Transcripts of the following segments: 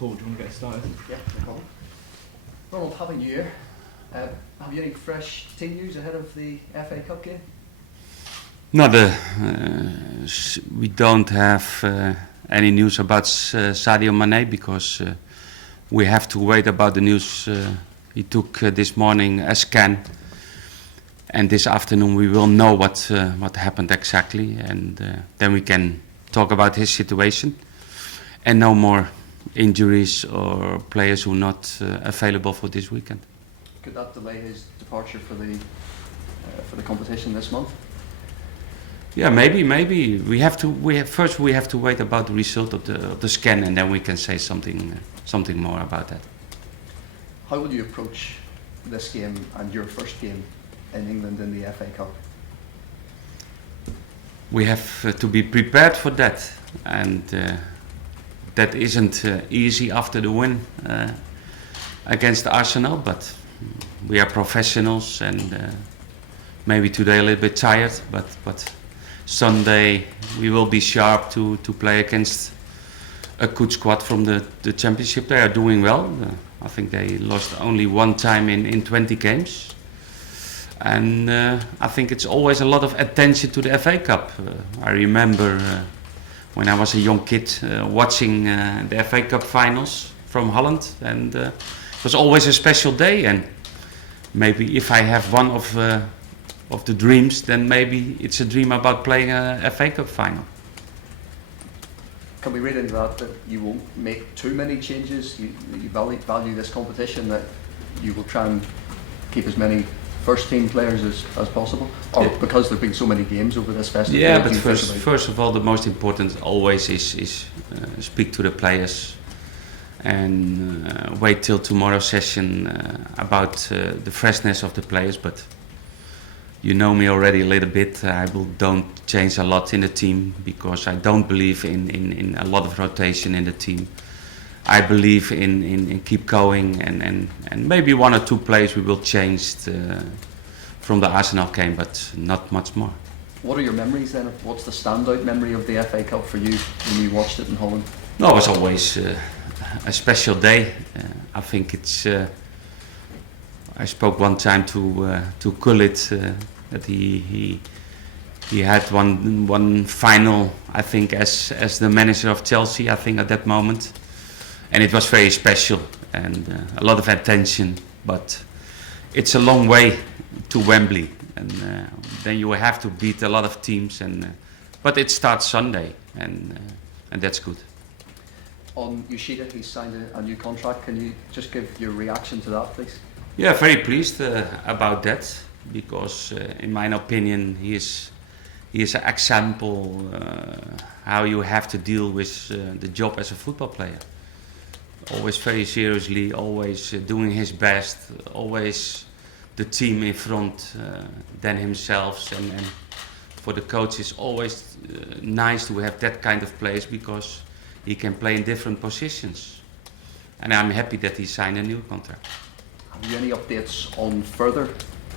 Paul, do you want to get started? Yeah, no problem. Ronald, Happy New Year. Have you any fresh team news ahead of the FA Cup game? No, we don't have any news about Sadio Mane because we have to wait about the news. He took this morning a scan, and this afternoon we will know what happened exactly, and then we can talk about his situation, and no more injuries or players who are not available for this weekend. Could that delay his departure for the competition this month? Yeah, maybe. We have to wait about the result of the scan, and then we can say something more about that. How will you approach this game and your first game in England in the FA Cup? We have to be prepared for that, and that isn't easy after the win against Arsenal, but we are professionals, and maybe today a little bit tired, but Sunday we will be sharp to play against a good squad from the Championship. They are doing well. I think they lost only one time in 20 games. And I think it's always a lot of attention to the FA Cup. I remember when I was a young kid watching the FA Cup finals from Holland, and it was always a special day. And maybe if I have one of the dreams, then maybe it's a dream about playing a FA Cup final. Can we read into that you won't make too many changes? You value this competition, that you will try and keep as many first team players as possible, or because there have been so many games over this festival? Yeah, but first of all, the most important always is speak to the players and wait till tomorrow's session about the freshness of the players. But you know me already a little bit. Don't change a lot in the team because I don't believe in a lot of rotation in the team. I believe in keep going, and maybe one or two players we will change from the Arsenal game, but not much more. What are your memories then? What's the standout memory of the FA Cup for you when you watched it in Holland? No, it was always a special day. I think it's. I spoke one time to Gullit that he had one final, I think, as the manager of Chelsea, I think, at that moment. And it was very special and a lot of attention, but it's a long way to Wembley, and then you have to beat a lot of teams. But it starts Sunday, and that's good. On Yoshida, he's signed a new contract. Can you just give your reaction to that, please? Yeah, very pleased about that, because in my opinion he is an example how you have to deal with the job as a football player. Always very seriously, always doing his best, always the team in front than himself, and for the coach it's always nice to have that kind of players because he can play in different positions, and I'm happy that he signed a new contract. Have you any updates on further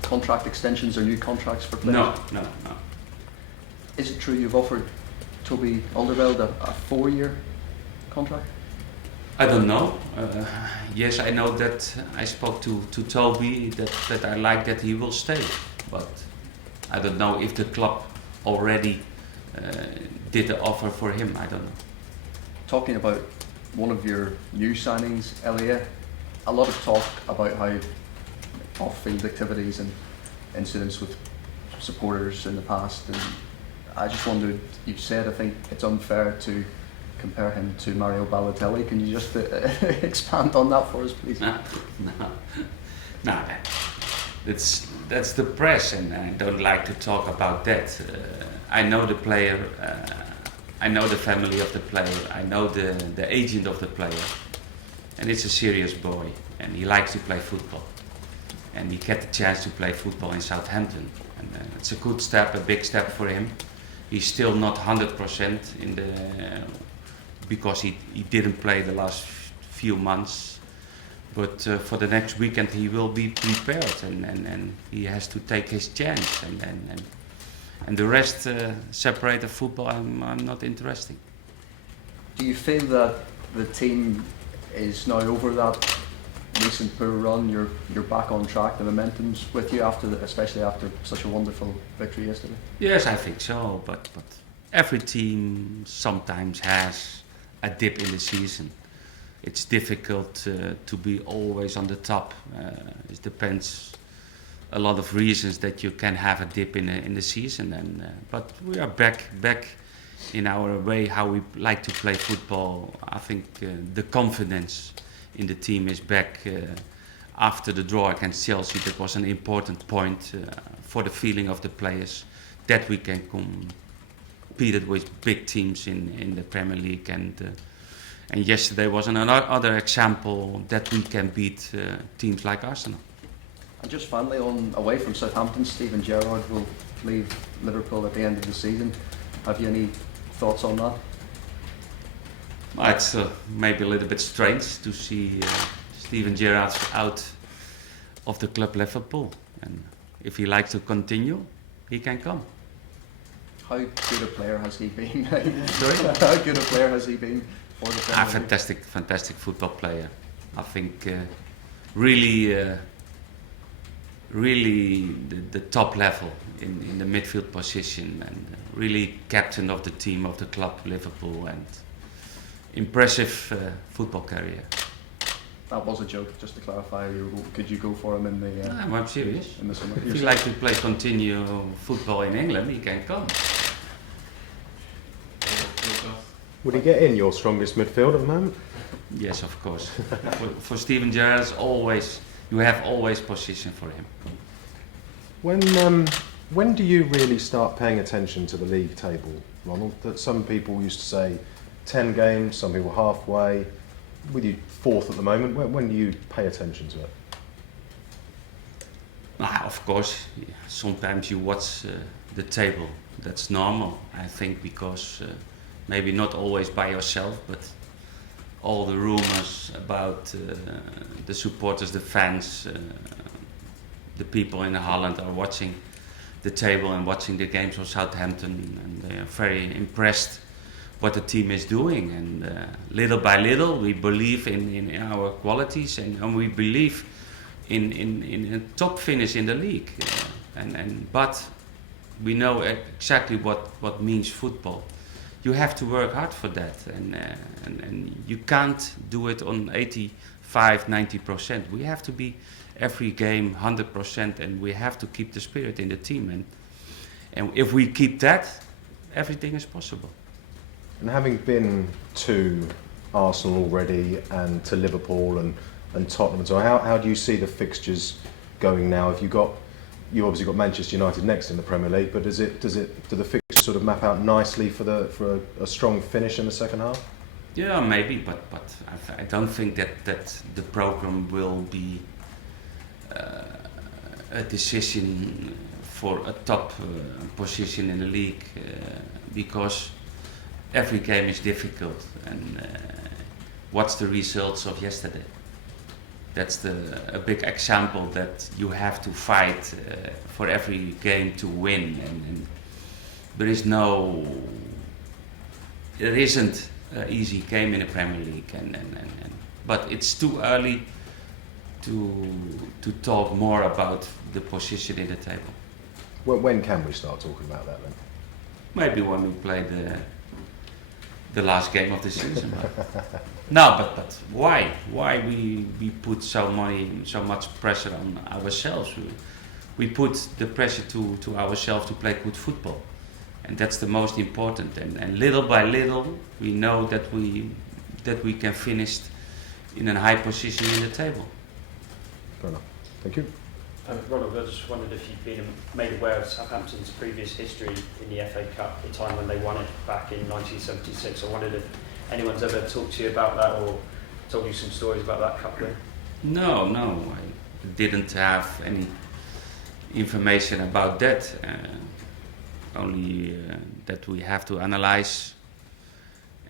contract extensions or new contracts for players? No. Is it true you've offered Toby Alderweireld a 4-year contract? I don't know. Yes, I know that I spoke to Toby that I like that he will stay, but I don't know if the club already did the offer for him. I don't know. Talking about one of your new signings, Elia, a lot of talk about how off-field activities and incidents with supporters in the past, and I just wondered, you've said I think it's unfair to compare him to Mario Balotelli. Can you just expand on that for us, please? No, that's the press, and I don't like to talk about that. I know the player, I know the family of the player, I know the agent of the player, and it's a serious boy, and he likes to play football, and he get the chance to play football in Southampton, and it's a good step, a big step for him. He's still not 100% because he didn't play the last few months, but for the next weekend he will be prepared, and he has to take his chance, and the rest separate of football I'm not interested. Do you feel that the team is now over that recent poor run. You're back on track. The momentum's with you especially after such a wonderful victory yesterday. Yes, I think so. But every team sometimes has a dip in the season. It's difficult to be always on the top. It depends a lot of reasons that you can have a dip in the season. But we are back in our way how we like to play football. I think the confidence in the team is back after the draw against Chelsea. That was an important point for the feeling of the players that we can compete with big teams in the Premier League. And yesterday was another example that we can beat teams like Arsenal. And just finally, away from Southampton, Steven Gerrard will leave Liverpool at the end of the season. Have you any thoughts on that? It's maybe a little bit strange to see Steven Gerrard out of the club Liverpool. And if he likes to continue, he can come. How good a player has he been? Sorry? How good a player has he been for the Premier League? Fantastic football player. I think really the top level in the midfield position, and really captain of the team of the club Liverpool, and impressive football career. That was a joke, just to clarify. Could you go for him in the? I'm serious. In the summer. If he likes to continue football in England, he can come. Would he get in your strongest midfield at the moment? Yes, of course. for Steven Gerrard, you have always position for him. When do you really start paying attention to the league table, Ronald? That some people used to say 10 games, some people halfway. With you fourth at the moment, when do you pay attention to it? Of course, sometimes you watch the table. That's normal, I think, because maybe not always by yourself, but all the rumors about the supporters, the fans, the people in Holland are watching the table and watching the games of Southampton, and they are very impressed what the team is doing. And little by little, we believe in our qualities, and we believe in a top finish in the league. But we know exactly what means football. You have to work hard for that, and you can't do it on 85-90%. We have to be every game 100%, and we have to keep the spirit in the team. And if we keep that, everything is possible. And having been to Arsenal already, and to Liverpool and Tottenham and so on, how do you see the fixtures going now? You obviously got Manchester United next in the Premier League, but do the fixtures sort of map out nicely for a strong finish in the second half? Yeah, maybe, but I don't think that the program will be a decision for a top position in the league, because every game is difficult. And what's the results of yesterday? That's a big example that you have to fight for every game to win, and there isn't an easy game in the Premier League, but it's too early to talk more about the position in the table. When can we start talking about that then? Maybe when we play the last game of the season. No, but why? Why we put so much pressure on ourselves? We put the pressure to ourselves to play good football, and that's the most important. And little by little, we know that we can finish in a high position in the table. Fair enough. Thank you. Ronald, I just wondered if you'd been made aware of Southampton's previous history in the FA Cup, the time when they won it back in 1976. I wondered if anyone's ever talked to you about that or told you some stories about that cup then? No, I didn't have any information about that. Only that we have to analyze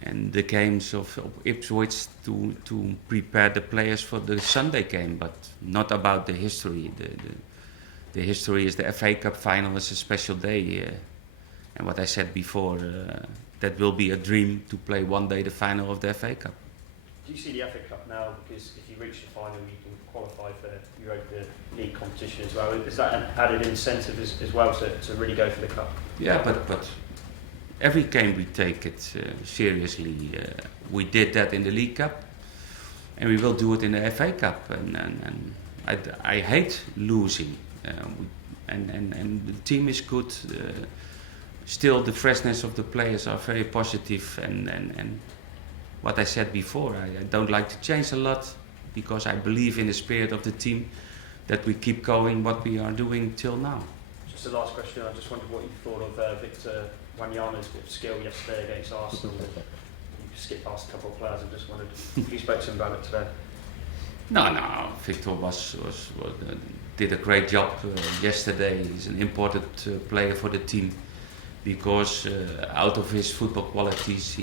and the games of Ipswich to prepare the players for the Sunday game, but not about the history. The history is the FA Cup final is a special day, and what I said before, that will be a dream to play one day the final of the FA Cup. Do you see the FA Cup now, because if you reach the final you can qualify for Europa League competition as well? Is that an added incentive as well to really go for the cup? Yeah, but every game we take it seriously. We did that in the League Cup, and we will do it in the FA Cup. And I hate losing. And the team is good. Still, the freshness of the players are very positive. And what I said before, I don't like to change a lot, because I believe in the spirit of the team, that we keep going what we are doing till now. Just the last question, I just wondered what you thought of Victor Wanyama's bit of skill yesterday against Arsenal. You skipped past a couple of players, I just wondered if you spoke to him about it today. No, Victor did a great job yesterday. He's an important player for the team, because out of his football qualities,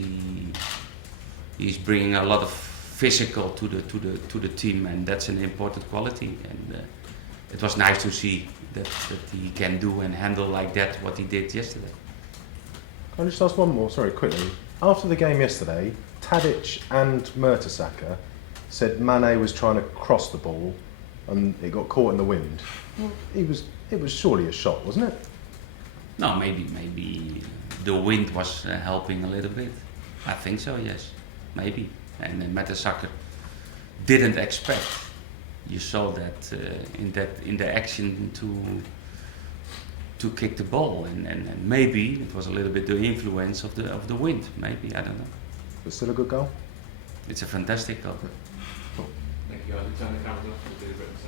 he's bringing a lot of physical to the team, and that's an important quality. And it was nice to see that he can do and handle like that what he did yesterday. Can I just ask one more, sorry, quickly? After the game yesterday, Tadic and Mertesacker said Mane was trying to cross the ball and it got caught in the wind. Well, it was surely a shot, wasn't it? No, maybe the wind was helping a little bit. I think so, yes, maybe. And Mertesacker didn't expect. You saw that in the action to kick the ball, and maybe it was a little bit the influence of the wind. Maybe, I don't know. But still a good goal. It's a fantastic goal. Thank you guys. Turn the cameras off. We'll do the